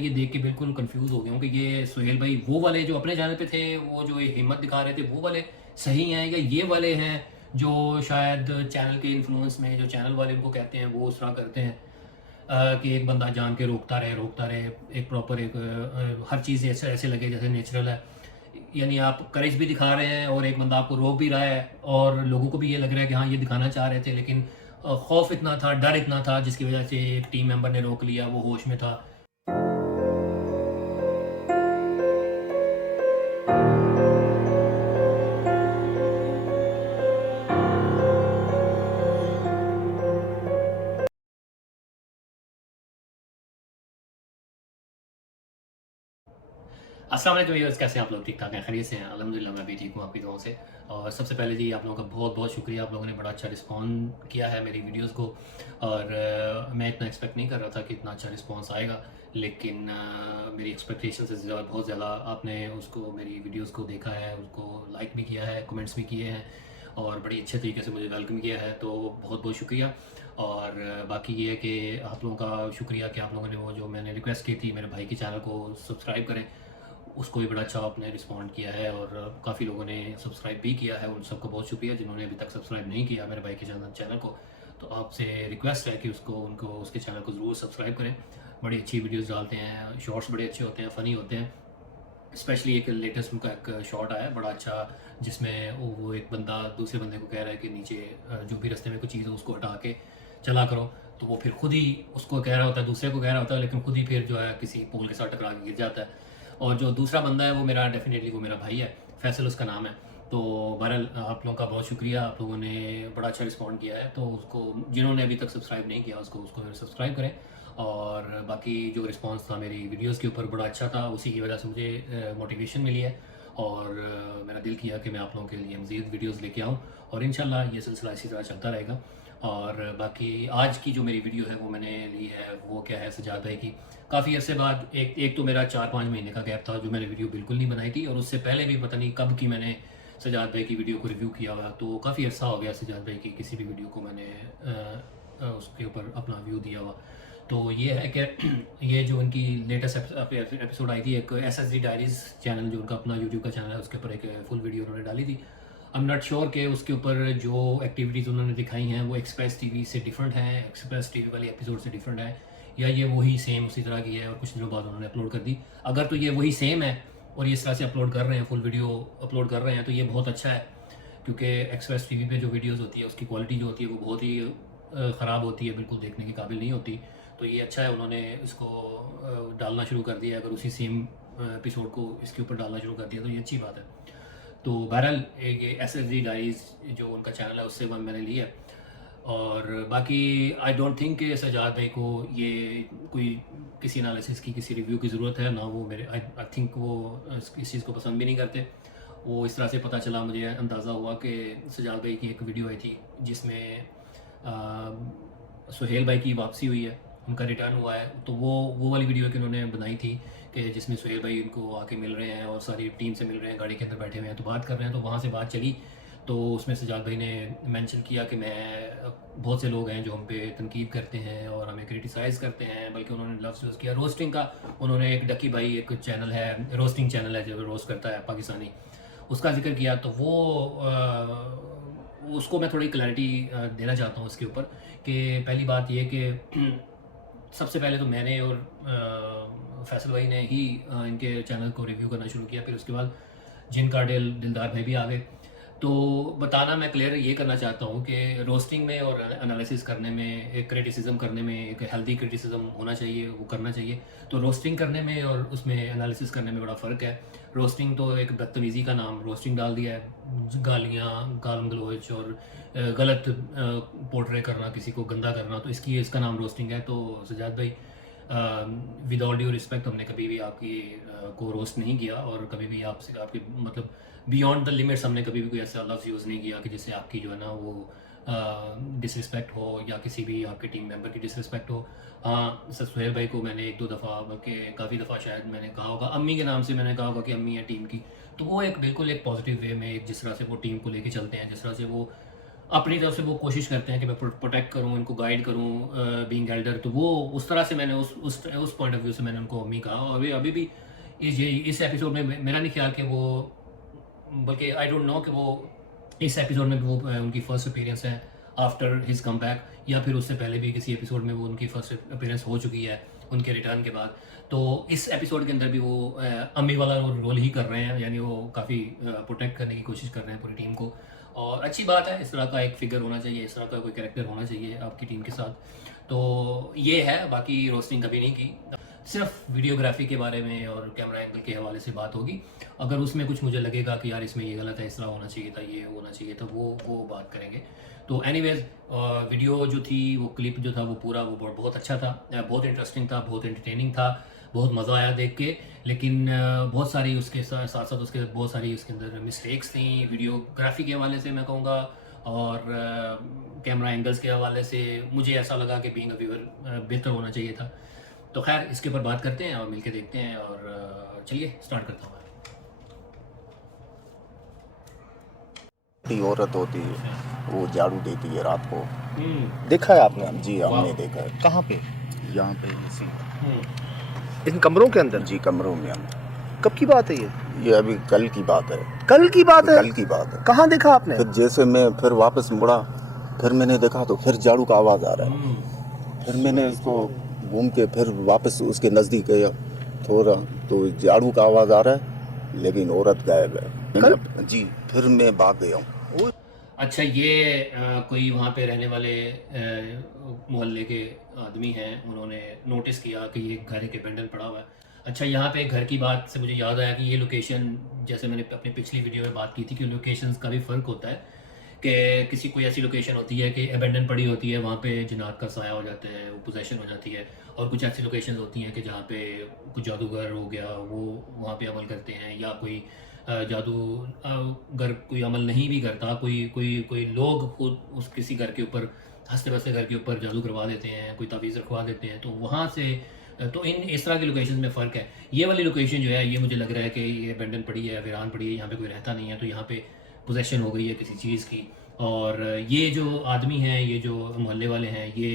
ये देख के बिल्कुल कंफ्यूज हो गया हूँ कि ये सुहेल भाई वो वाले जो अपने चैनल पे थे, वो जो ये हिम्मत दिखा रहे थे, वो वाले सही हैं या ये वाले हैं जो शायद चैनल के इन्फ्लुएंस में, जो चैनल वाले उनको कहते हैं वो उस तरह करते हैं कि एक बंदा जान के रोकता रहे, एक प्रॉपर एक हर चीज़ ऐसे ऐसे लगे जैसे नेचुरल है। यानी आप करेज भी दिखा रहे हैं और एक बंदा आपको रोक भी रहा है और लोगों को भी ये लग रहा है कि हाँ ये दिखाना चाह रहे थे, लेकिन खौफ इतना था, डर इतना था, जिसकी वजह से एक टीम मेंबर ने रोक लिया, वो होश में था। अस्सलाम वालेकुम व्यूअर्स, कैसे हैं आप लोग? ठीक-ठाक हैं, खैरियत से हैं? अल्हम्दुलिल्लाह मैं भी ठीक हूँ आपकी दुआओं से। और सबसे पहले जी आप लोगों का बहुत-बहुत शुक्रिया, आप लोगों ने बड़ा अच्छा रिस्पॉन्ड किया है मेरी वीडियोज़ को। और मैं इतना एक्सपेक्ट नहीं कर रहा था कि इतना अच्छा रिस्पॉन्स आएगा, लेकिन मेरी एक्सपेक्टेशन से ज़्यादा बहुत ज़्यादा आपने उसको, मेरी वीडियोज़ को देखा है, उसको लाइक भी किया है, कमेंट्स भी किए हैं और बड़ी अच्छे तरीके से मुझे वेलकम किया है, तो बहुत-बहुत शुक्रिया। और बाकी ये है कि आप लोगों का शुक्रिया कि आप लोगों ने वो जो मैंने रिक्वेस्ट की थी मेरे भाई के चैनल को सब्सक्राइब करें, उसको भी बड़ा अच्छा आपने रिस्पॉन्ड किया है और काफ़ी लोगों ने सब्सक्राइब भी किया है। उन सबको बहुत शुक्रिया जिन्होंने अभी तक सब्सक्राइब नहीं किया मेरे भाई के चैनल को। तो आपसे रिक्वेस्ट है कि उनको उसके चैनल को ज़रूर सब्सक्राइब करें। बड़ी अच्छी वीडियोस डालते हैं, शॉर्ट्स बड़े अच्छे होते हैं, फ़नी होते हैं। स्पेशली एक लेटेस्ट उनका एक शॉट आया बड़ा अच्छा, जिसमें वो एक बंदा दूसरे बंदे को कह रहा है कि नीचे जो भी रास्ते में कोई चीज़ है उसको हटा के चला करो, तो वो फिर खुद ही उसको कह रहा होता है, दूसरे को कह रहा होता है, लेकिन खुद ही फिर जो है किसी पोल के साथ टकरा के गिर जाता है। और जो दूसरा बंदा है वो मेरा डेफिनेटली वो मेरा भाई है, फैसल उसका नाम है। तो बहरहाल आप लोगों का बहुत शुक्रिया, आप लोगों ने बड़ा अच्छा रिस्पॉन्ड किया है, तो उसको जिन्होंने अभी तक सब्सक्राइब नहीं किया उसको सब्सक्राइब करें। और बाकी जो रिस्पांस था मेरी वीडियोस के ऊपर बड़ा अच्छा था, उसी की वजह से मुझे मोटिवेशन मिली है और मेरा दिल किया कि मैं आप लोगों के लिए मज़ीद वीडियोस लेके आऊँ और इंशाल्लाह ये सिलसिला इसी तरह चलता रहेगा। और बाकी आज की जो मेरी वीडियो है वो मैंने ली है, वो क्या है, सजाद भाई की काफ़ी अरसे बाद एक तो मेरा 4-5 महीने का गैप था जो मैंने वीडियो बिल्कुल नहीं बनाई थी, और उससे पहले भी पता नहीं कब की मैंने सजाद भाई की वीडियो को रिव्यू किया हुआ, तो काफ़ी अर्सा हो गया सजाद भाई की किसी भी वीडियो को मैंने उसके ऊपर अपना व्यू दिया हुआ। तो ये है कि ये जो उनकी लेटेस्ट एपिसोड आई थी, एक SSD डायरीज़ चैनल जो उनका अपना यूट्यूब का चैनल है, उसके ऊपर एक फुल वीडियो उन्होंने डाली थी। आई एम नॉट श्योर कि उसके ऊपर जो एक्टिविटीज़ उन्होंने दिखाई हैं वो एक्सप्रेस टीवी से डिफरेंट है, एक्सप्रेस टीवी वाली एपिसोड से डिफरेंट है, या ये वही सेम उसी तरह की है और कुछ दिनों बाद उन्होंने अपलोड कर दी। अगर तो ये वही सेम है और ये इस तरह से अपलोड कर रहे हैं, फुल वीडियो अपलोड कर रहे हैं, तो ये बहुत अच्छा है, क्योंकि एक्सप्रेस टीवी पे जो वीडियोज़ होती है उसकी क्वालिटी जो होती है वो बहुत ही ख़राब होती है, बिल्कुल देखने के काबिल नहीं होती। तो ये अच्छा है उन्होंने इसको डालना शुरू कर दिया, अगर उसी सेम एपिसोड को इसके ऊपर डालना शुरू कर दिया तो ये अच्छी बात है। तो बहरहाल एक SSD डायरीज़ जो उनका चैनल है उससे मैंने ली है। और बाकी आई डोंट थिंक कि सजाद भाई को ये कोई किसी एनालिसिस की, किसी रिव्यू की ज़रूरत है ना, वो मेरे आई थिंक वो इस चीज़ को पसंद भी नहीं करते। वो इस तरह से पता चला, मुझे अंदाज़ा हुआ कि सजाद भाई की एक वीडियो आई थी जिसमें सुहेल भाई की वापसी हुई है, उनका रिटर्न हुआ है, तो वो वाली वीडियो कि उन्होंने बनाई थी कि जिसमें सुहेल भाई उनको आके मिल रहे हैं और सारी टीम से मिल रहे हैं, गाड़ी के अंदर बैठे हुए हैं, तो बात कर रहे हैं, तो वहाँ से बात चली। तो उसमें सजाद भाई ने मेंशन किया कि बहुत से लोग हैं जो हम पे तनकीद करते हैं और हमें क्रिटिसाइज़ करते हैं, बल्कि उन्होंने लफ्ज़ यूज़ किया रोस्टिंग का। उन्होंने एक डकी भाई एक चैनल है, रोस्टिंग चैनल है जो रोस्ट करता है पाकिस्तानी, उसका जिक्र किया। तो वो उसको मैं थोड़ी क्लैरिटी देना चाहता हूँ इसके ऊपर कि पहली बात ये कि सबसे पहले तो मैंने और फैसल भाई ने ही इनके चैनल को रिव्यू करना शुरू किया, फिर उसके बाद जिन कार्डेल दिलदार भाई भी आ गए। तो बताना मैं क्लियर ये करना चाहता हूँ कि रोस्टिंग में और एनालिसिस करने में, एक क्रिटिसिज्म करने में, एक हेल्दी क्रिटिसिज्म होना चाहिए, वो करना चाहिए। तो रोस्टिंग करने में और उसमें एनालिसिस करने में बड़ा फ़र्क है। रोस्टिंग तो एक बदतमीज़ी का नाम रोस्टिंग डाल दिया है, गालियाँ, गाल गलौज और गलत पोर्ट्रे करना, किसी को गंदा करना, तो इसका नाम रोस्टिंग है। तो सजाद भाई, विद ऑल ड्यू रिस्पेक्ट, हमने कभी भी आपकी को रोस्ट नहीं किया और कभी भी आपसे आपके मतलब बियॉन्ड द लिमिट्स हमने कभी भी कोई ऐसा लफ्ज़ यूज़ नहीं किया कि जिससे आपकी जो है ना वो डिसरिस्पेक्ट हो या किसी भी आपके टीम मेंबर की डिसरिस्पेक्ट हो। हाँ, सुहेल भाई को मैंने 1-2 दफ़ा, बल्कि काफ़ी दफ़ा शायद मैंने कहा होगा, अम्मी के नाम से मैंने कहा होगा कि अम्मी है टीम की, तो वो एक बिल्कुल एक पॉजिटिव वे में, एक जिस तरह से वो टीम को लेके चलते हैं, जिस तरह से वो अपनी तरफ से वो कोशिश करते हैं कि मैं प्रोटेक्ट करूँ, इनको गाइड करूँ बीइंग एल्डर। तो वो उस तरह से मैंने उस पॉइंट ऑफ व्यू से मैंने उनको अम्मी कहा। और वे अभी भी इस एपिसोड में मेरा नहीं ख्याल कि वो, बल्कि आई डोंट नो कि वो इस एपिसोड में वो उनकी फर्स्ट अपीयरेंस है आफ्टर हिज कम बैक, या फिर उससे पहले भी किसी एपिसोड में वो उनकी फर्स्ट अपीयरेंस हो चुकी है उनके रिटर्न के बाद। तो इस एपिसोड के अंदर भी वो अम्मी वाला रोल ही कर रहे हैं, यानी वो काफ़ी प्रोटेक्ट करने की कोशिश कर रहे हैं पूरी टीम को। और अच्छी बात है, इस तरह का एक फिगर होना चाहिए, इस तरह का कोई कैरेक्टर होना चाहिए आपकी टीम के साथ। तो ये है, बाकी रोस्टिंग कभी नहीं की, सिर्फ वीडियोग्राफी के बारे में और कैमरा एंगल के हवाले से बात होगी। अगर उसमें कुछ मुझे लगेगा कि यार इसमें ये गलत है, इस तरह होना चाहिए था, ये होना चाहिए था, वो बात करेंगे। तो एनीवेज वीडियो जो थी, वो क्लिप जो था वो पूरा वो बहुत अच्छा था, बहुत इंटरेस्टिंग था, बहुत एंटरटेनिंग था, बहुत मज़ा आया देख के। लेकिन बहुत सारी उसके साथ साथ उसके बहुत सारी उसके अंदर मिस्टेक्स थी वीडियोग्राफी के हवाले से मैं कहूँगा, और कैमरा एंगल्स के हवाले से मुझे ऐसा लगा कि बीइंग अ व्यूअर बेहतर होना चाहिए था। तो खैर इसके ऊपर बात करते हैं और मिलके देखते हैं, और चलिए स्टार्ट करता हूँ मैं। औरत होती है, वो झाड़ू देती है रात को। देखा है आपने? जी हमने देखा है, कहाँ पे? यहाँ पे इसी इन कमरों के अंदर? जी कमरों में हम। कब की बात है ये? ये अभी कल की बात है। कल की बात है? कल की बात है। कहाँ देखा आपने? फिर जैसे मैं फिर वापस मुड़ा, फिर मैंने देखा तो फिर झाड़ू का आवाज़ आ रहा है। फिर मैंने इसको घूम के फिर वापस उसके नज़दीक गया थोड़ा, तो झाड़ू का आवाज़ आ रहा है, लेकिन औरत गायब है। जी फिर मैं भाग गया हूँ। अच्छा, ये कोई वहाँ पे रहने वाले मोहल्ले के आदमी हैं, उन्होंने नोटिस किया कि ये घर एक अबेंडन पड़ा हुआ है। अच्छा, यहाँ पे घर की बात से मुझे याद आया कि ये लोकेशन, जैसे मैंने अपनी पिछली वीडियो में बात की थी कि लोकेशंस का भी फ़र्क होता है, कि किसी कोई ऐसी लोकेशन होती है कि अबेंडन पड़ी होती है, वहाँ पे जिन्नात का साया हो जाता है, वो पोजेशन हो जाती है। और कुछ ऐसी लोकेशंस होती हैं कि जहाँ पे कुछ जादूगर हो गया, वो वहाँ पे अमल करते हैं, या कोई जादूगर कोई अमल नहीं भी करता, कोई कोई कोई लोग खुद उस किसी घर के ऊपर, हंसते बसते घर के ऊपर जादू करवा देते हैं, कोई तावीज़ रखवा देते हैं। तो वहाँ से तो इस तरह की लोकेशन में फ़र्क है। ये वाली लोकेशन जो है, ये मुझे लग रहा है कि ये अबेंडन पड़ी है, वीरान पड़ी है, यहाँ पे कोई रहता नहीं है, तो यहाँ पे पोजेशन हो गई है किसी चीज़ की। और ये जो आदमी हैं, ये जो मोहल्ले वाले हैं, ये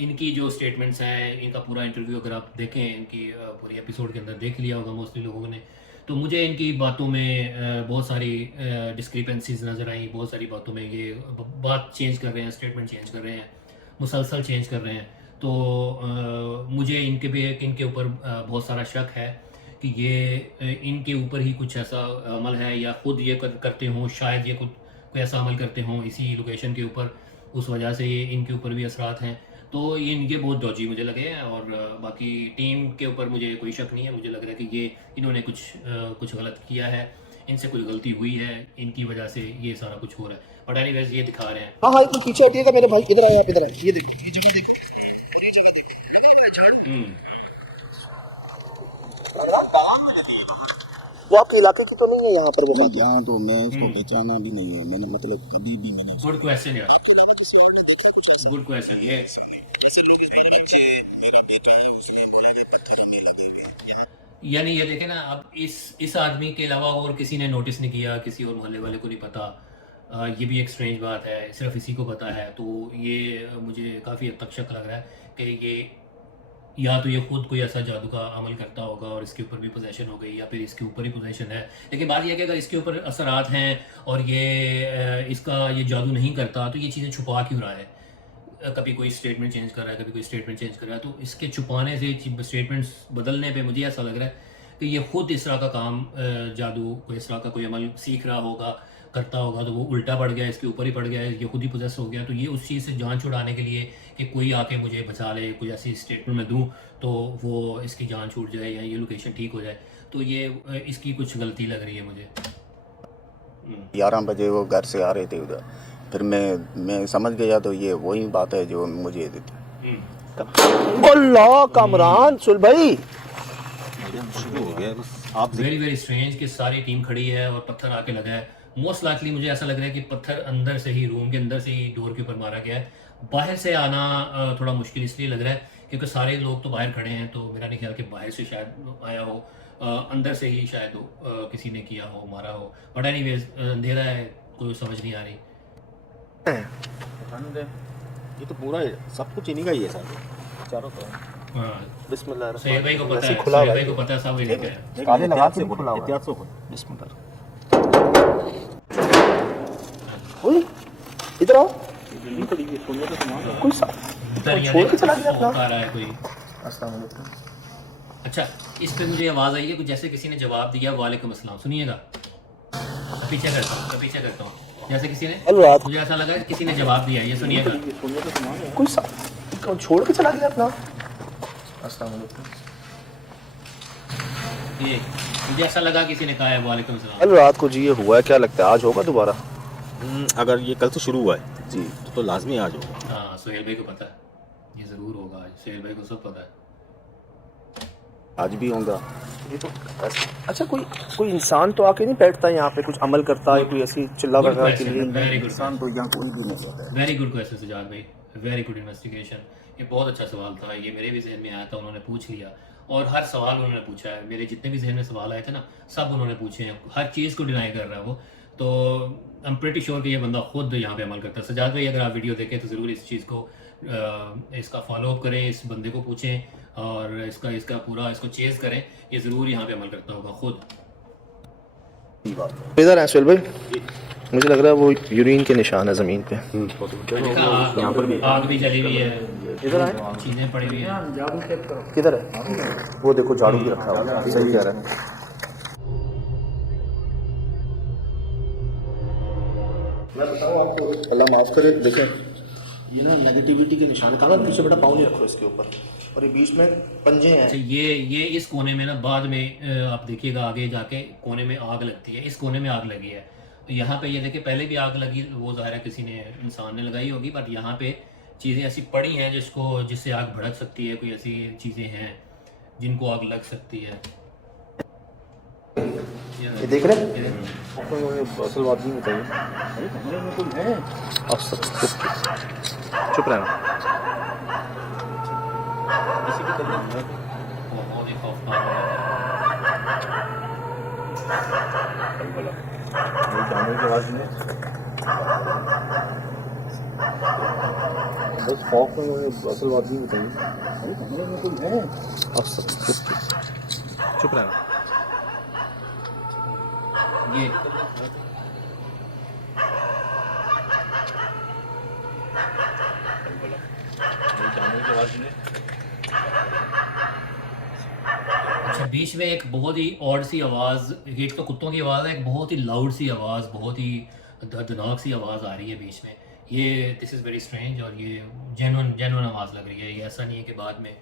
इनकी जो स्टेटमेंट्स हैं, इनका पूरा इंटरव्यू अगर आप देखें, इनकी पूरी एपिसोड के अंदर देख लिया होगा मोस्टली लोगों ने, तो मुझे इनकी बातों में बहुत सारी डिस्क्रिपेंसीज नज़र आई। बहुत सारी बातों में ये बात चेंज कर रहे हैं, स्टेटमेंट चेंज कर रहे हैं, मुसलसल चेंज कर रहे हैं। तो मुझे इनके ऊपर बहुत सारा शक है कि ये इनके ऊपर ही कुछ ऐसा अमल है, या खुद ये करते हों, शायद ये खुद कोई ऐसा अमल करते हों इसी लोकेशन के ऊपर, उस वजह से ये इनके ऊपर भी असरात हैं। तो ये इनके बहुत डॉजी मुझे लगे हैं। और बाकी टीम के ऊपर मुझे कोई शक नहीं है, मुझे लग रहा है कि ये इन्होंने कुछ गलत किया है, इनसे कुछ गलती हुई है, इनकी वजह से ये सारा कुछ हो रहा है। बट एनीवेज ये दिखा रहे हैं। हाँ हाँ, इतना पीछे हटिएगा मेरे भाई, इधर आए आप, इधर आए, ये देखिए, ये जगह देखिए। वो आपके इलाके की तो नहीं है यहाँ पर वो बात? यहाँ तो मैं उसको पहचाना भी नहीं है, मैंने मतलब कभी भी मैंने। गुड क्वेश्चन यार, आपके अलावा किसी और ने देखा कुछ ऐसा? Good question. ये ऐसे लोग मेरा बच्चे, मेरा बेटा है, उसने बोला कि पत्थर हमें लगे हुए हैं। यानी ये देखे ना, अब इस आदमी के अलावा और किसी ने नोटिस नहीं किया, किसी और मोहल्ले वाले को नहीं पता। ये भी एक स्ट्रेंज बात है, सिर्फ इसी को पता है। तो ये मुझे काफ़ी हद तक शक लग रहा है कि ये या तो ये खुद कोई ऐसा जादू का अमल करता होगा और इसके ऊपर भी पोजेशन हो गई, या फिर इसके ऊपर ही पोजेशन है। लेकिन बात यह है कि अगर इसके ऊपर असरात हैं और ये जादू नहीं करता, तो ये चीज़ें छुपा क्यों रहा है? कभी कोई स्टेटमेंट चेंज कर रहा है, कभी कोई स्टेटमेंट चेंज कर रहा है। तो इसके छुपाने से, स्टेटमेंट्स बदलने पे मुझे ऐसा लग रहा है कि ये खुद इस तरह का काम, जादू को इस तरह का कोई अमल सीख रहा होगा, करता होगा, तो वो उल्टा पड़ गया, इसके ऊपर ही पड़ गया, ये खुद ही पोजेस हो गया। तो ये उस चीज़ से जान छुड़ाने के लिए कि कोई आके मुझे बचा ले, कोई ऐसी स्टेटमेंट मैं दूँ तो वो इसकी जान छूट जाए या ये लोकेशन ठीक हो जाए। तो ये इसकी कुछ गलती लग रही है मुझे। 11 बजे वो घर से आ रहे थे उधर, फिर मैं समझ गया, तो ये वही बात है जो मुझे देती। अल्लाह कामरान सुल भाई, शुरू हो गया आप। वेरी वेरी स्ट्रेंज कि सारी टीम खड़ी है और पत्थर आके लगा है। मोस्ट लाइकली मुझे ऐसा लग रहा है कि पत्थर अंदर से ही, रूम के अंदर से ही डोर के ऊपर मारा गया है। बाहर से आना थोड़ा मुश्किल इसलिए लग रहा है क्योंकि सारे लोग तो बाहर खड़े हैं, तो मेरा नहीं ख्याल कि बाहर से शायद आया हो, अंदर से ही शायद किसी ने किया हो, मारा हो। बट एनीवेज अंधेरा है, कोई समझ नहीं आ रही। ये तो पूरा सब कुछ इन्हीं का ही है सर, चारों तरफ। हाँ बिस्मिल्लाह। सैयद भाई को पता है, खुला सैयद भाई को पता है, सब वही लेके आए। ताले लगा के खुला हुआ है। एहतियात से खोल। बिस्मिल्लाह। ओए इधर आओ। कोई सा दरिया छोड़ के चला गया अपना। आ रहा है कोई। अस्सलाम वालेकुम। अच्छा, इस पे मुझे आवाज़ आई है कि जैसे किसी ने जवाब दिया वालेकुम अस्सलाम। सुनिएगा, पीछे करता हूँ, मैं पीछे करता हूँ। जैसे किसी ने, अलवाद। मुझे ऐसा लगा कि किसी ने जवाब दिया, ये सुनिएगा। कोई सा छोड़ के चला गया अपना। अस्सलाम वालेकुम। ये मुझे ऐसा लगा किसी ने कहा है वालेकुम अस्सलाम। कल रात को जी ये हुआ है, क्या लगता है आज होगा दोबारा? अगर ये कल से शुरू हुआ है जी तो लाजमी आज होगा। हाँ सोहेल भाई को पता है, ये ज़रूर होगा आज। सोहेल भाई को सब पता है। आज भी होगा ये तो। अच्छा कोई इंसान तो आके नहीं बैठता यहाँ पे, कुछ अमल करता है, कोई ऐसी चिल्ला वगैरह के लिए? वेरी गुड, इंसान तो यहाँ कोई भी नहीं होता है। वेरी गुड क्वेश्चन सजाद भाई, वेरी गुड इन्वेस्टिगेशन। ये बहुत अच्छा सवाल था, ये मेरे भी जहन में आया था, उन्होंने पूछ लिया। और हर सवाल उन्होंने पूछा है, मेरे जितने भी जहन में सवाल आए थे ना, सब उन्होंने पूछे हैं। हर चीज़ को डिनाई कर रहा है वो, तो आई एम प्रीटी श्योर कि ये बंदा खुद यहाँ पे अमल करता है। सजाद भाई अगर आप वीडियो देखें तो ज़रूर इस चीज़ को इसका फॉलोअप करें, इस बंदे को पूछें और इसका पूरा इसको चेज़ करें। ये ज़रूर यहाँ पे अमल करता होगा खुद। इधर है सोहेल भाई, मुझे लग रहा है वो यूरिन के निशान है ज़मीन पे। यहाँ पर भी आग भी जली हुई है, इधर आए, चीज़ें पड़ी हुई हैं। किधर है? वो देखो झाड़ू भी रखा हुआ है। सही कह रहा है। मैं बताऊँ आपको, अल्लाह माफ़ करे, देखें ये ना नेगेटिविटी के निशान था ना, पीछे बेटा पाँव नहीं रखो इसके ऊपर, और ये बीच में पंजे अच्छा हैं। ये इस कोने में ना बाद में आप देखिएगा आगे जाके कोने में आग लगती है। इस कोने में आग लगी है यहाँ पे, ये देखिए पहले भी आग लगी, वो ज़ाहिर है किसी ने, इंसान ने लगाई होगी। बट यहाँ पे चीज़ें ऐसी पड़ी हैं जिससे आग भड़क सकती है। कोई ऐसी चीज़ें हैं जिनको आग लग सकती है। ये देख रहे हैं? असल बात नहीं बताइए। चुप रहना। बहुत ही खौफनाक है। जानवर की आवाज़ नहीं, बस खौफ में असल बात नहीं बताइए। चुप रहना। ये अच्छा, बीच में एक बहुत ही ऑड सी आवाज़, एक तो कुत्तों की आवाज़ है, एक बहुत ही लाउड सी आवाज़, बहुत ही दर्दनाक सी आवाज़ आ रही है बीच में। ये दिस इज़ वेरी स्ट्रेंज, और ये जेन्युइन आवाज़ लग रही है। ये ऐसा नहीं है कि बाद में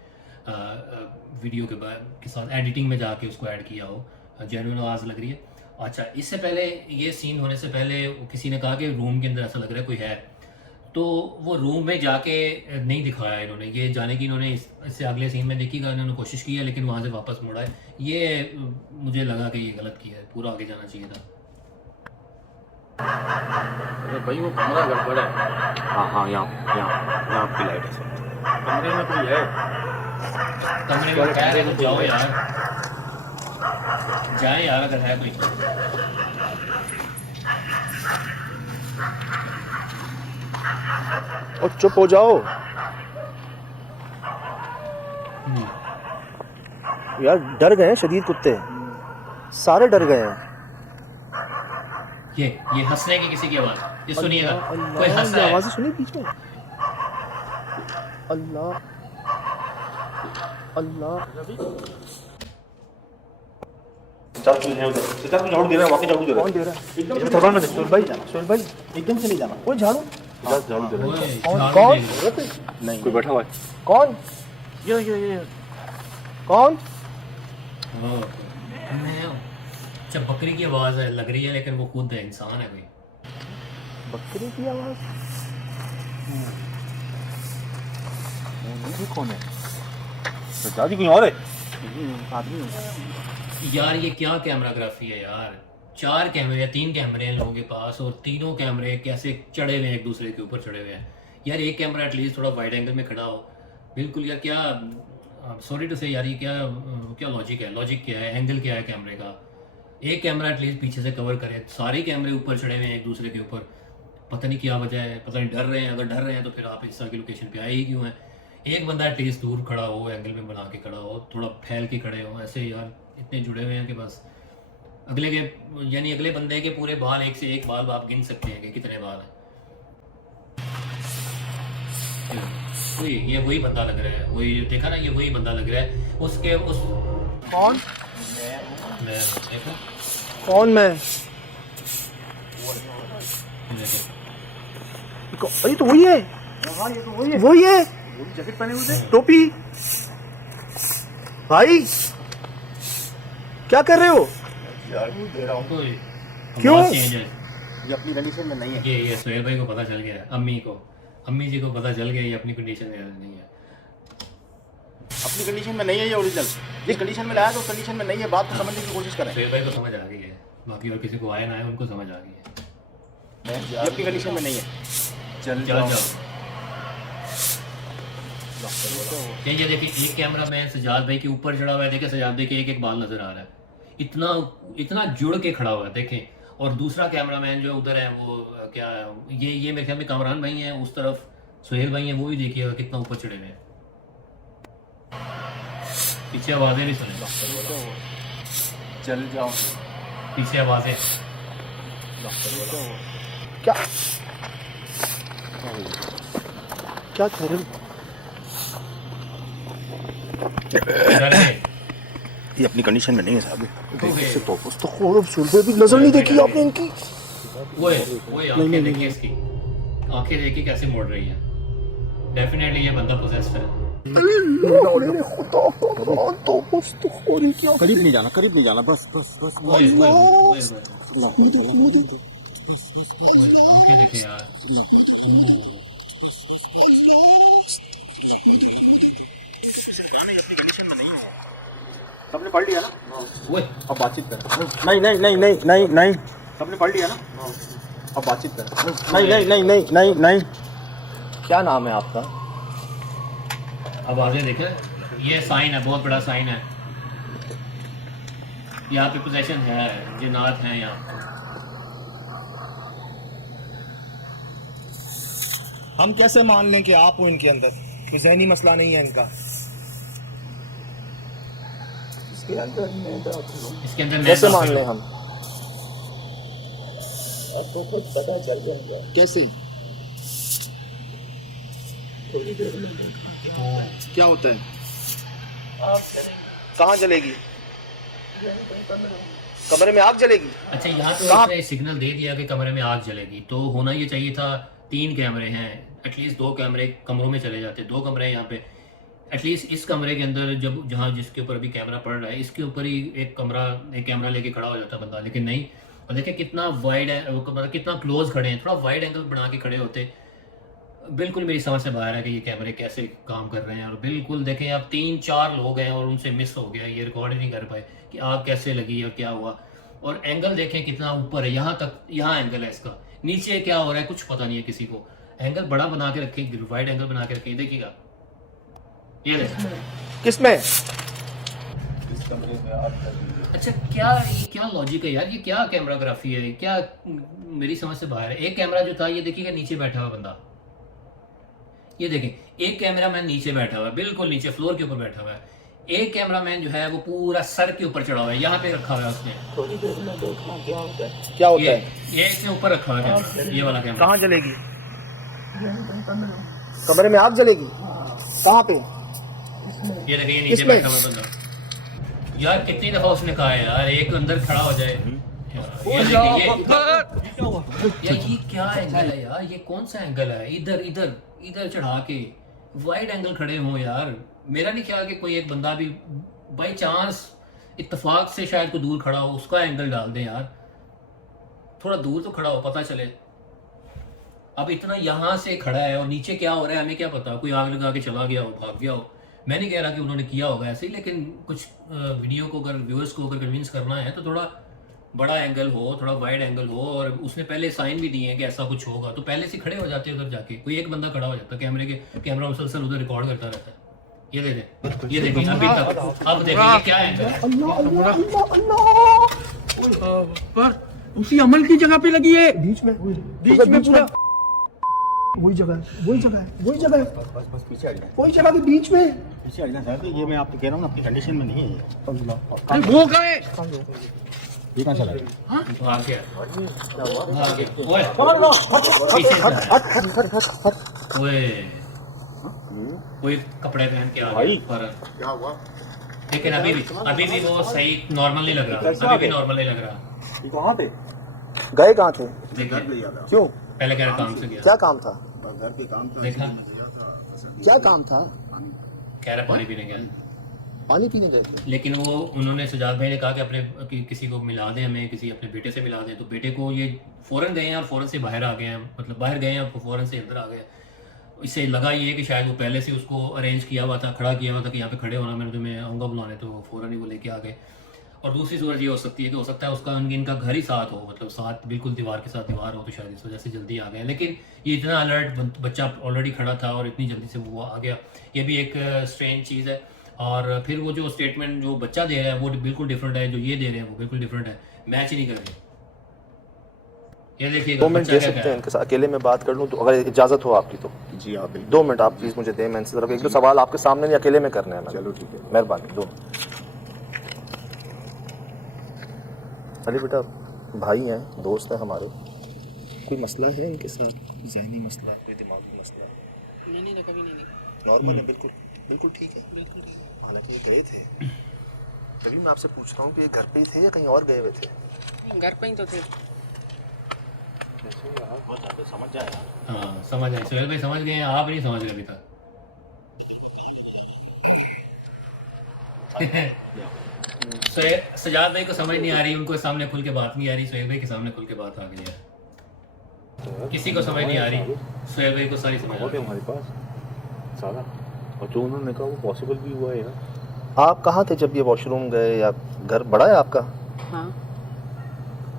वीडियो के साथ एडिटिंग में जाके उसको ऐड किया हो, जेन्युइन आवाज़ लग रही है। अच्छा, इससे पहले, ये सीन होने से पहले किसी ने कहा कि रूम के अंदर ऐसा लग रहा है कोई है, तो वो रूम में जाके नहीं दिखाया इन्होंने। ये जाने की इन्होंने इससे अगले सीन में देखिएगा, इन्होंने कोशिश की है लेकिन वहाँ से वापस मुड़ा है। ये मुझे लगा कि ये गलत किया है, पूरा आगे जाना चाहिए था। अरे भाई वो कमरा गड़बड़ है। हाँ यहाँ आपकी लाइट है। कमरे में कोई है। कमरे में कह रहे तो जाओ यार, जाए यार अगर है कोई। और चुप हो जाओ यार, डर गए हैं शदीद कुत्ते, सारे डर गए हैं। ये हंसने की किसी की आवाज़, ये सुनिएगा, कोई हंस रहा है। आवाज़ सुनिए बीच में। अल्लाह अल्लाह। झाड़ू दे रहा है, वाकई झाड़ू दे रहा कौन दे रहा है? इसमें थोड़ा ना सोहेल भाई एकदम से नहीं जाना। कोई झाड़ू? है। झाड़ू दे रहा है। ओए, कौन झाड़ू कौन देख रहा है। नहीं, कोई बैठा हुआ है। कौन? ये कौन? ओह, अच्छा, बकरी की आवाज़ है लग रही है, लेकिन वो खुद है, इंसान है कोई। बकरी की आवाज़? कौन है? दादी कोई और है? आदमी। यार ये क्या कैमराग्राफी है यार, 4 कैमरे, 3 कैमरे हैं लोगों के पास, और तीनों कैमरे कैसे चढ़े हुए हैं, एक दूसरे के ऊपर चढ़े हुए हैं। यार एक कैमरा एटलीस्ट थोड़ा वाइड एंगल में खड़ा हो। बिल्कुल यार, क्या, सॉरी टू से यार, ये क्या लॉजिक है, लॉजिक क्या है, एंगल क्या है कैमरे का? एक कैमरा एटलीस्ट पीछे से कवर करे, सारे कैमरे ऊपर चढ़े हुए हैं एक दूसरे के ऊपर। पता नहीं क्या वजह है, पता नहीं डर रहे हैं। अगर डर रहे हैं तो फिर आप इस तरह की लोकेशन पे आए ही क्यों हैं? एक बंदा एटलीस्ट दूर खड़ा हो, एंगल में बना के खड़ा हो, थोड़ा फैल के खड़े हो। ऐसे यार इतने जुड़े हुए हैं कि बस अगले के यानी अगले बंदे के पूरे बाल एक से एक बाल आप गिन सकते हैं कि कितने बाल हैं। ये वही बंदा लग रहा है, वही देखा ना, ये वही बंदा लग रहा है। उसके उस कौन मैं देखो कौन मैं अरे तो वही है। हाँ ये तो वही है, वही है, जैकेट पहने हुए थे। टोपी। भाई क्या कर रहे हो? झाड़ू दे रहा हूँ। कोई क्यों? आवाज़ change है। ये अपनी कंडीशन में नहीं है। ये सुहेल भाई को पता चल गया है, अम्मी जी को पता चल गया ये अपनी कंडीशन में नहीं है। अपनी कंडीशन में नहीं है ये ओरिजिनल। जिस कंडीशन में लाया तो उस कंडीशन में नहीं है। बात को समझने की कोशिश करें। सुहेल भाई को समझ आ गई है, बाकी और किसी को आए ना आए उनको समझ आ गई है। ये अपनी कंडीशन में नहीं है। चल चल जाओ। जाओ। ये देखिए, एक कैमरा मैन सजाद भाई के ऊपर चढ़ा हुआ है, देखे सजाद भाई के एक एक बाल नजर आ रहा है, इतना जुड़ के खड़ा हुआ है देखें। और दूसरा कैमरा मैन जो उधर है वो क्या है, ये मेरे ख्याल में कामरान भाई हैं, उस तरफ सुहेल भाई हैं, वो भी देखिएगा कितना ऊपर चढ़े हुए हैं। पीछे आवाजें भी सुने, चल जाओ। पीछे आवाजें। क्या क्या कर रहे हो? डर गए? ये अपनी कंडीशन में नहीं है साहब। गए? तो सुनते भी नजर नहीं देखी आपने इनकी। वो आंखें देखिए इसकी, आंखें देखिए कैसे मोड़ रही है। डेफिनेटली ये बंदा पोजेस्ड है। करीब नहीं जाना, करीब नहीं जाना, बस बस बस। आंखें देखे यार। सबने पढ़ लिया ना, ओए अब बातचीत करें। नहीं नहीं नहीं नहीं नहीं नहीं, सबने पढ़ लिया ना, अब बातचीत करें। नहीं नहीं नहीं नहीं नहीं नहीं। क्या नाम है आपका? आवाजें देखे, ये साइन है, बहुत बड़ा साइन है। यहाँ पे पोजेशन है, जिन्नात हैं यहाँ। हम कैसे मान लें कि आप हो इनके अंदर? कोई ज़हनी मसला नहीं है इनका। इसके अंदर मैं कैसे मान दाखिल लें हूँ। हम? आपको खुद पता चल जाएगा। कैसे? क्या होता है? कहाँ जलेगी? कमरे में आग जलेगी? अच्छा, यहाँ तो इसने सिग्नल दे दिया कि कमरे में आग जलेगी, तो होना ये चाहिए था 3 कैमरे हैं, एटलीस्ट 2 कैमरे कमरों में चले जाते। 2 कमरे हैं यहाँ पे, एटलीस्ट इस कमरे के अंदर जब जहाँ जिसके ऊपर अभी कैमरा पड़ रहा है, इसके ऊपर ही एक कैमरा लेके खड़ा हो जाता बंदा, लेकिन नहीं। और देखिए कितना वाइड है, मतलब कितना क्लोज खड़े हैं, थोड़ा वाइड एंगल बना के खड़े होते। बिल्कुल मेरी समझ से बाहर है कि ये कैमरे कैसे काम कर रहे हैं। और बिल्कुल देखें, अब 3-4 लोग हैं और उनसे मिस हो गया, ये रिकॉर्ड ही नहीं कर पाए कि आग कैसे लगी और क्या हुआ। और एंगल देखें कितना ऊपर है, यहाँ तक, यहाँ एंगल है इसका, नीचे क्या हो रहा है कुछ पता नहीं है किसी को। एंगल बड़ा बना के रखे, वाइड एंगल बना के रखे, देखिएगा ये देखो। किसमें? अच्छा, क्या लॉजिक है यार, ये क्या कैमराग्राफी है, क्या मेरी समझ से बाहर है। एक कैमरा जो था, ये देखिएगा नीचे बैठा हुआ बंदा, ये देखें, एक कैमरा मैन नीचे बैठा हुआ है, बिल्कुल नीचे फ्लोर के ऊपर बैठा हुआ है। एक कैमरा मैन जो है वो पूरा सर के ऊपर चढ़ा हुआ है, यहाँ पे रखा हुआ है उसने। क्या होता है? ये इसने ऊपर रखा हुआ है कैमरा, ये वाला कैमरा। कहाँ जलेगी? कमरे में आग जलेगी? कहाँ पे? ये देखिए, ये नीचे बैठा हुआ बंदा। यार कितनी दफा उसने कहा है यार, एक अंदर खड़ा हो जाए। ये देखिए, ये क्या एंगल है यार, ये कौन सा एंगल है? इधर चढ़ा के वाइड एंगल खड़े हों यार। मेरा नहीं ख्याल कि कोई एक बंदा भी बाई चांस इत्तेफाक से शायद कोई दूर खड़ा हो, उसका एंगल डाल दें यार, थोड़ा दूर तो खड़ा हो, पता चले। अब इतना यहाँ से खड़ा है और नीचे क्या हो रहा है हमें क्या पता, कोई आग लगा के चला गया हो, भाग गया हो। मैं नहीं कह रहा कि उन्होंने किया होगा ऐसे ही, लेकिन कुछ वीडियो को अगर व्यूअर्स को अगर कन्विंस करना है तो थोड़ा बड़ा एंगल हो, थोड़ा वाइड एंगल हो। और उसने पहले साइन भी दिए हैं कि ऐसा कुछ होगा, तो पहले से खड़े हो जाते उधर जाके, कोई एक बंदा खड़ा हो जाता, कैमरा मुसलसल उधर रिकॉर्ड करता रहता है। ये देखिए अभी तक, अब देखिए ये क्या एंगल है। पर उसी अमल की जगह पे लगी है, बीच में पूरा वही जगह है, वही जगह है, वही जगह है, बस पीछे हट जाए, वही जगह के बीच में। पीछे हट जाए सर। ये मैं आपको कह रहा हूँ ना, अपनी कंडीशन में नहीं है ये। अरे वो कहाँ है? ये कहाँ चला गया? तो आ गया आ गया ओए पीछे से आया। ओए कोई कपड़े पहन के आ भाई। गया फौरन। क्या हुआ? लेकिन अभी भी वो सही नॉर्मल नहीं लग रहा, अभी भी नॉर्मल नहीं लग रहा। ये कहाँ थे? गए कहाँ थे? देखा क्यों? पहले कह रहा काम से गया, क्या काम था? घर के काम था, देखा क्या काम था? कह रहा पानी पीने गया। पानी पीने गए थे। लेकिन वो उन्होंने सजाद भाई ने कहा कि किसी को मिला दें, हमें किसी अपने बेटे से मिला दें। तो बेटे को ये फ़ौरन गए हैं और फ़ौरन से बाहर आ गए हैं, मतलब बाहर गए हैं और फ़ौरन से अंदर आ गए। इससे लगा ये कि शायद वो पहले से उसको अरेंज किया हुआ था, खड़ा किया हुआ था कि यहाँ पे खड़े होना, मैंने तुम्हें आऊँगा बुलाने, तो फ़ौरन ही वो लेके आ गए। और दूसरी सूरत ये हो सकती है कि हो सकता है उसका इनका घर ही साथ हो, मतलब साथ बिल्कुल दीवार के साथ दीवार हो, तो शायद इस वजह से जल्दी आ गए। लेकिन ये इतना अलर्ट बच्चा ऑलरेडी खड़ा था और इतनी जल्दी से वो आ गया, ये भी एक स्ट्रेंज चीज़ है। और फिर वो जो स्टेटमेंट जो बच्चा दे रहा है वो बिल्कुल डिफरेंट है, जो ये दे रहे हैं वो बिल्कुल डिफरेंट है, मैच ही नहीं कर रहे। ये देखिएगा 2 मिनट बच्चा दे क्या सकते कह हैं रहा इनके साथ, अकेले में बात कर लूँ तो, अगर इजाज़त हो आपकी तो। जी आप बिल्कुल। 2 मिनट आप प्लीज़ मुझे दें, मैं इनसे तरफ एक दो सवाल आपके सामने नहीं, अकेले में करने हैं मैंने। चलो ठीक है। मेहरबानी। 2 अली बेटा, भाई हैं, दोस्त है हमारे, कोई मसला है इनके साथ? ज़हनी मसला, कोई दिमागी मसला? नहीं कभी नहीं। नॉर्मल है, बिल्कुल बिल्कुल ठीक है। हालांकि ये गए थे, तभी मैं आपसे पूछ रहा हूँ कि ये घर पे ही थे या कहीं और गए हुए थे? घर पे ही तो थे। समझ जाए। हाँ समझ आए, सोहेल भाई समझ गए हैं, आप नहीं समझ रहे अभी तक। सजाद भाई को समझ नहीं आ रही, उनको सामने खुल के बात नहीं आ रही, सोहेल भाई के सामने खुल के बात आ गई है। किसी को समझ नहीं आ रही, सोहेल भाई को सारी समझ आ बहुत है रही। हमारे पास सारा, और जो उन्होंने कहा वो पॉसिबल भी हुआ है ना। आप कहाँ थे जब ये वॉशरूम गए, या घर बड़ा है आपका? हाँ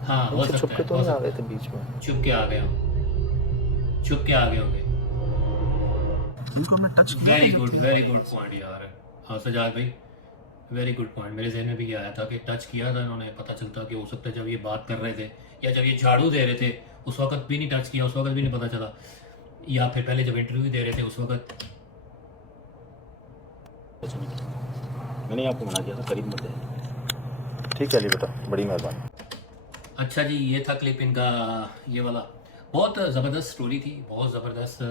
हाँ हो उनसे सकता छुप के है, तो हो नहीं आ सकता गए थे बीच में? है। छुप के आ गए हो, छुप के आ गए होंगे। इनको हमने टच वेरी गुड पॉइंट यार। हाँ सजाद भाई वेरी गुड पॉइंट, मेरे जहन में भी ये आया था कि टच किया था इन्होंने, पता चलता कि हो सकता है जब ये बात कर रहे थे या जब ये झाड़ू दे रहे थे उस वक्त भी नहीं टच किया, उस वक्त भी नहीं पता चला, या फिर पहले जब इंटरव्यू दे रहे थे उस वक्त। मैंने आपको मना किया था करीब मत है। ठीक है अली बेटा, बड़ी मेहरबानी। अच्छा जी, ये था क्लिप इनका, ये वाला। बहुत ज़बरदस्त स्टोरी थी, बहुत ज़बरदस्त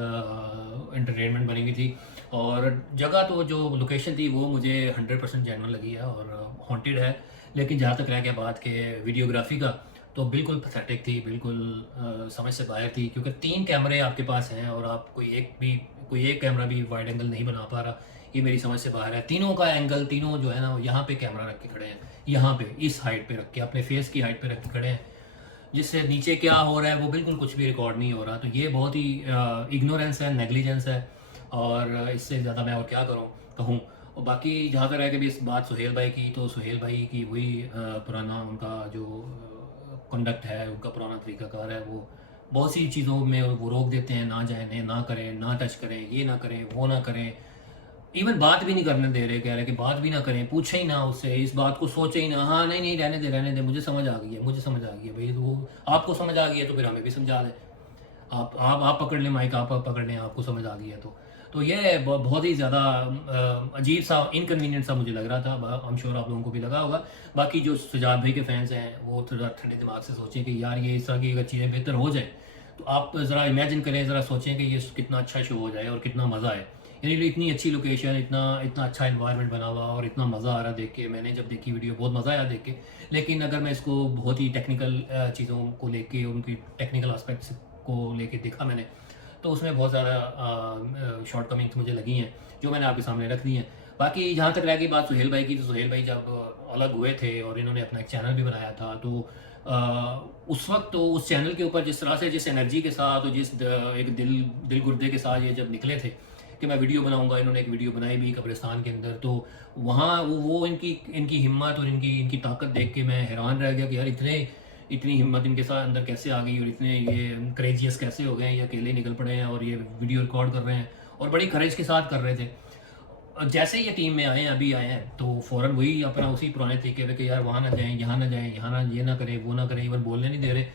एंटरटेनमेंट बनी हुई थी। और जगह तो जो लोकेशन थी वो मुझे 100% जेन्युइन लगी है और हॉन्टेड है। लेकिन जहाँ तक रह गया बात के वीडियोग्राफी का, तो बिल्कुल पैथेटिक थी, बिल्कुल समझ से बाहर थी, क्योंकि 3 कैमरे आपके पास हैं और आप कोई एक कैमरा भी वाइड एंगल नहीं बना पा रहा, ये मेरी समझ से बाहर है। तीनों का एंगल, तीनों जो है ना, यहाँ पे कैमरा रख के खड़े हैं, यहाँ पे इस हाइट पे रख के, अपने फेस की हाइट पे रख के खड़े हैं, जिससे नीचे क्या हो रहा है वो बिल्कुल कुछ भी रिकॉर्ड नहीं हो रहा। तो ये बहुत ही इग्नोरेंस है, नेग्लिजेंस है, और इससे ज़्यादा मैं और क्या कहूँ। और बाकी जहाँ तक रह के भी इस बात सुहेल भाई की, तो सुहेल भाई की वही पुराना उनका जो कंडक्ट है, उनका पुराना तरीकाकार है, वो बहुत सी चीज़ों में वो रोक देते हैं, ना जाए, ना करें, ना टच करें, ये ना करें, वो ना करें, इवन बात भी नहीं करने दे रहे, कह रहे कि बात भी ना करें, पूछे ही ना उससे, इस बात को सोचे ही ना। हाँ नहीं रहने दे, मुझे समझ आ गई है भाई, तो वो आपको समझ आ गई है तो फिर हमें भी समझा दें। आप पकड़ लें माइक, आप पकड़ लें, आपको समझ आ गई है तो ये बहुत ही ज़्यादा अजीब सा, इनकन्वीनियंट सा मुझे लग रहा था। आई एम श्योर आप लोगों को भी लगा होगा। बाकी जो सजाद भाई के फैंस हैं वो थोड़ा ठंडे दिमाग से सोचें कि यार ये इस तरह की अगर चीज़ें बेहतर हो जाए तो आप ज़रा इमेजिन करें, ज़रा सोचें कि ये कितना अच्छा शो हो जाए और कितना मज़ा आए। यानी इतनी अच्छी लोकेशन, इतना अच्छा इन्वायरमेंट बना हुआ और इतना मज़ा आ रहा देख के। मैंने जब देखी वीडियो बहुत मज़ा आया देख के, लेकिन अगर मैं इसको बहुत ही टेक्निकल चीज़ों को लेके, उनकी टेक्निकल एस्पेक्ट्स को लेके देखा मैंने, तो उसमें बहुत ज़्यादा शॉर्ट कमिंग्स मुझे लगी हैं, जो मैंने आपके सामने रख दी हैं। बाकी जहाँ तक रह गई बात सुहेल भाई की, तो सुहेल भाई जब अलग हुए थे और इन्होंने अपना एक चैनल भी बनाया था, तो उस वक्त तो उस चैनल के ऊपर जिस तरह से, जिस एनर्जी के साथ और जिस एक दिल गुर्दे के साथ ये जब निकले थे कि मैं वीडियो बनाऊंगा, इन्होंने एक वीडियो बनाई भी कब्रिस्तान के अंदर, तो वहाँ वो इनकी हिम्मत और इनकी ताकत देख के मैं हैरान रह गया कि यार इतनी हिम्मत इनके साथ अंदर कैसे आ गई और इतने ये करेजियस कैसे हो गए, ये अकेले निकल पड़े हैं और ये वीडियो रिकॉर्ड कर रहे हैं और बड़ी करेज के साथ कर रहे थे। जैसे ही ये टीम में अभी आए हैं तो फ़ौरन वही अपना उसी पुराने तरीके पे कि यार वहाँ ना जाएं, यहाँ ना जाएं, यहाँ ना, ये ना करें, वो ना करें, इवन बोलने नहीं दे रहे।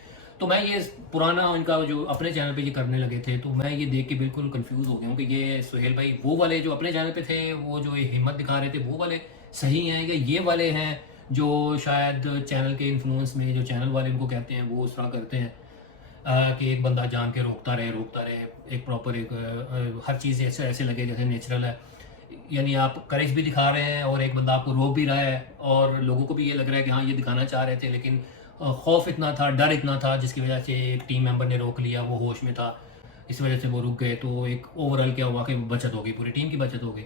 तो मैं ये पुराना इनका जो अपने चैनल पे ये करने लगे थे, तो मैं ये देख के बिल्कुल कंफ्यूज हो गया हूँ कि ये सुहेल भाई वो वाले जो अपने चैनल पे थे, वो जो ये हिम्मत दिखा रहे थे, वो वाले सही हैं या ये वाले हैं जो शायद चैनल के इन्फ्लुएंस में, जो चैनल वाले इनको कहते हैं, वो उस तरह करते हैं कि एक बंदा जान के रोकता रहे, एक प्रॉपर हर चीज़ ऐसे ऐसे लगे जैसे नेचुरल है। यानी आप करेज भी दिखा रहे हैं और एक बंदा आपको रोक भी रहा है, और लोगों को भी ये लग रहा है कि हाँ ये दिखाना चाह रहे थे, लेकिन खौफ इतना था, डर इतना था, जिसकी वजह से एक टीम मेंबर ने रोक लिया, वो होश में था, इस वजह से वो रुक गए। तो एक ओवरऑल क्या हुआ कि बचत हो गई, पूरी टीम की बचत हो गई।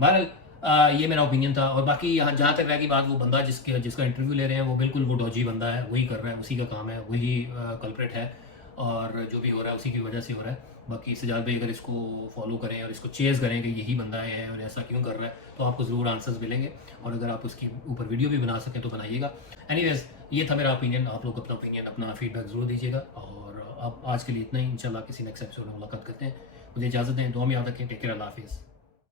बहरहाल ये मेरा ओपिनियन था। और बाकी यहाँ जहाँ तक रह गई बात, वो बंदा जिसका इंटरव्यू ले रहे हैं वो बिल्कुल वो डॉजी बंदा है, वही कर रहा है, उसी का काम है, वही कल्प्रेट है, और जो भी हो रहा है उसी की वजह से हो रहा है। बाकी सजाद भाई अगर इसको फॉलो करें और इसको चेज़ करें कि यही बंदा है और ऐसा क्यों कर रहा है, तो आपको ज़रूर आंसर्स मिलेंगे, और अगर आप उसकी ऊपर वीडियो भी बना सकें तो बनाइएगा। एनीवेज ये था मेरा ओपिनियन, आप लोग अपना ओपिनियन, अपना फीडबैक ज़रूर दीजिएगा। और अब आज के लिए इतना ही, इंशाल्लाह किसी नेक्स्ट एपिसोड में मुलाकात करते हैं। मुझे इजाज़त दें, दुआ में याद रखें, टेक केयर, अल्लाह हाफिज़।